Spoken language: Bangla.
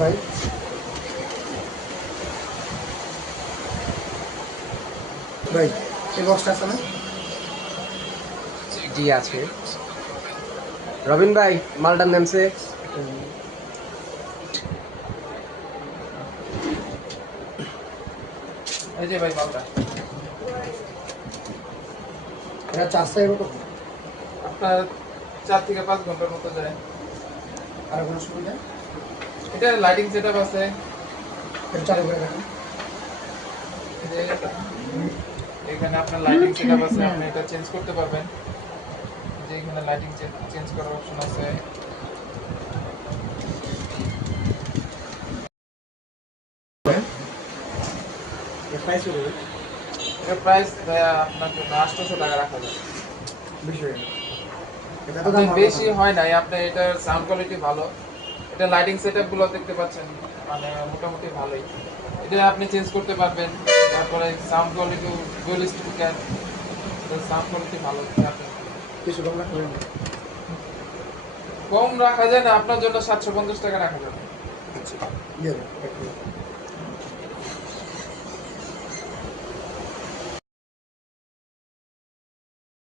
ভাই ভাই এই বক্সটা আছে না? জি আছে। রবিন ভাই মালটার নেমছে। এই যে ভাই মালটা এটা চার্জ চাইবে কত? আপনার 4 থেকে 5 ঘন্টার মতো যায়। আর কোনো সুবিধা? এটা লাইটিং সেটআপ আছে। এটা চালু করে রাখেন। এই যে এখানে আপনার লাইটিং সেটআপ আছে, আপনি এটা চেঞ্জ করতে পারবেন। এই যে এখানে লাইটিং চেঞ্জ করার অপশন আছে। এর প্রাইস কত? এটা প্রাইস আপনার জন্য 800 টাকা রাখা যায়। বিষয় এটা তো আপনি দাম বেশি হয় নাই, আপনার এটার সাউন্ড কোয়ালিটি ভালো। এটা লাইটিং সেটআপ গুলো দেখতে পাচ্ছেন, মানে মোটামুটি ভালোই। এটা আপনি চেঞ্জ করতে পারবেন। তারপরে সাউন্ড কোয়ালিটি ডুয়াল স্পিকার, এটা সাউন্ড কোয়ালিটি ভালো। কিছু কম রাখবেন? কম রাখা যায় না, আপনার জন্য 750 টাকা রাখা যাবে। আচ্ছা দিয়ে দেন।